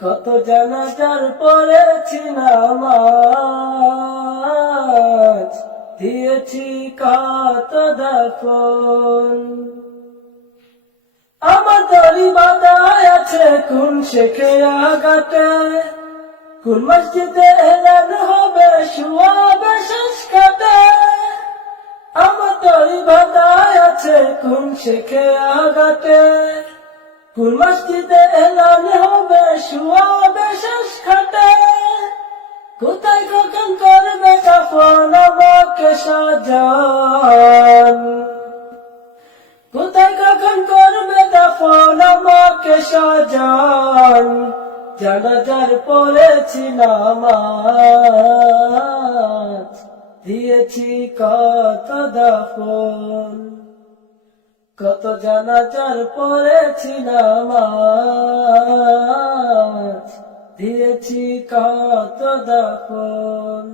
কত জানাজার পড়েছি নামাজ, দিয়েছি কত দাফন। আমাদের বাদায় আছে কোন শেখে আগাতে, কোন মসজিদে এলান হবে শুয়াবে শেষ খাতে। আমাদের বাদায় আছে কোন শেখে আগাতে, কোন মসজিদে এলান হবে শুয়াবে শেষ খাতে। কোথায় কখন করবে কাফন আমাকে সাজান, কোথায় কখন করবে দাফন আমাকে সাজান। জানাজার পড়েছি নামাজ, দিয়েছি কত দাফন। কত জানাজার পড়েছি নামাজ, দিয়েছি কত দাফন।